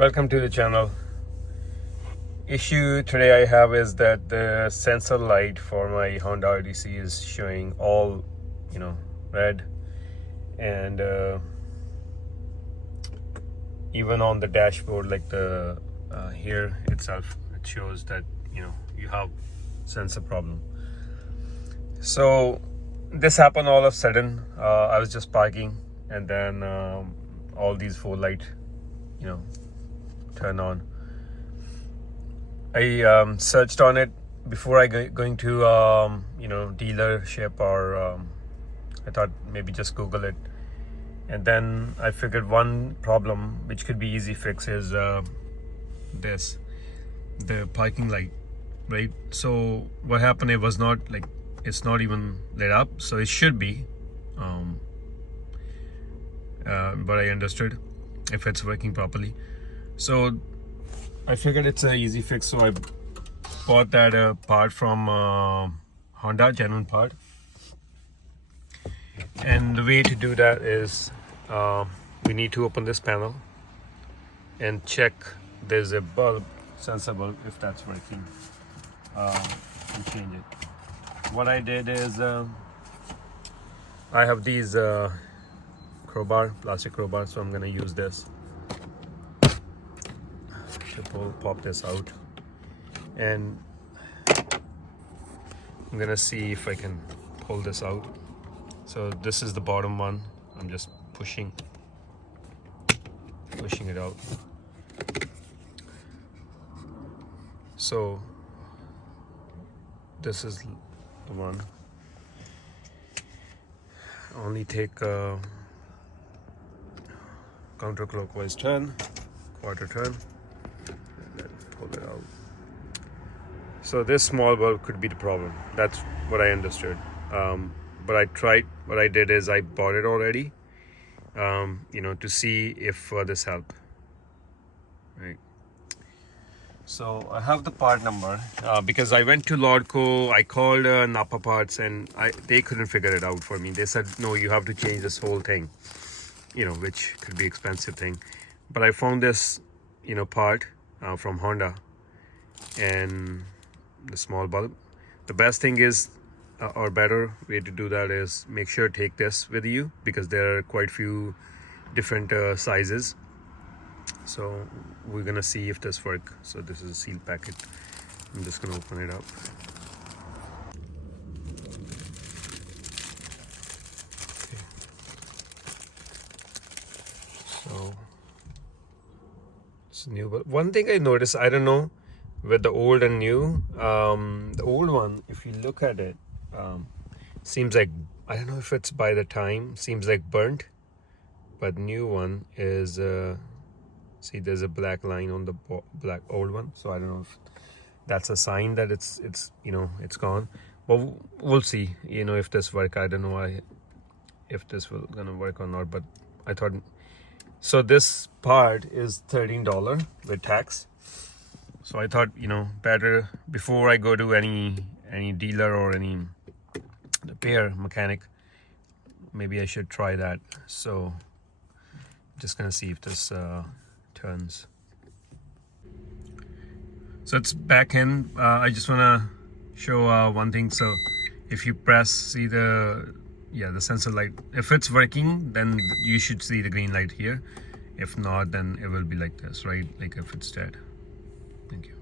Welcome to the channel. Issue today I have is that the sensor light for my Honda Odyssey is showing all red, and even on the dashboard, like the here itself, it shows that you have sensor problem. So this happened all of a sudden. I was just parking, and then all these four light turn on. I searched on it before I going to dealership, or I thought maybe just Google it, and then I figured one problem which could be easy fix is the parking light, right? So what happened, it was not like, it's not even lit up, so it should be but I understood if it's working properly. So I figured it's an easy fix, so I bought that part from Honda, genuine part. And the way to do that is we need to open this panel and check there's a bulb, sensor bulb, if that's working, and change it. What I did is I have these plastic crowbar, so I'm gonna use this to pop this out, and I'm gonna see if I can pull this out. So this is the bottom one. I'm just pushing it out. So this is the one. Only take a counterclockwise turn, quarter turn, and then pull it out. So this small bulb could be the problem. That's what I understood. But I tried. What I did is I bought it already, to see if this helped. Right. So I have the part number because I went to Lordco. I called Napa Parts, and they couldn't figure it out for me. They said, no, you have to change this whole thing, which could be expensive thing. But I found this, part from Honda, and the small bulb. The best thing is, or better way to do that is, make sure to take this with you, because there are quite few different sizes. So we're gonna see if this works. So this is a sealed packet. I'm just gonna open it up. Okay. So it's new, but one thing I noticed, I don't know, with the old and new, the old one, if you look at it, seems like, I don't know if it's by the time, seems like burnt, but new one is see, there's a black line on the black old one, so I don't know if that's a sign that it's gone, but we'll see if this work. I don't know if this will gonna work or not, but I thought so. This part is $13 with tax, so I thought better before I go to any dealer or any repair mechanic, maybe I should try that. So just gonna see if this turns. So it's back in. I just wanna show one thing. So if you press, see the sensor light, if it's working, then you should see the green light here. If not, then it will be like this, right? Like if it's dead. Thank you.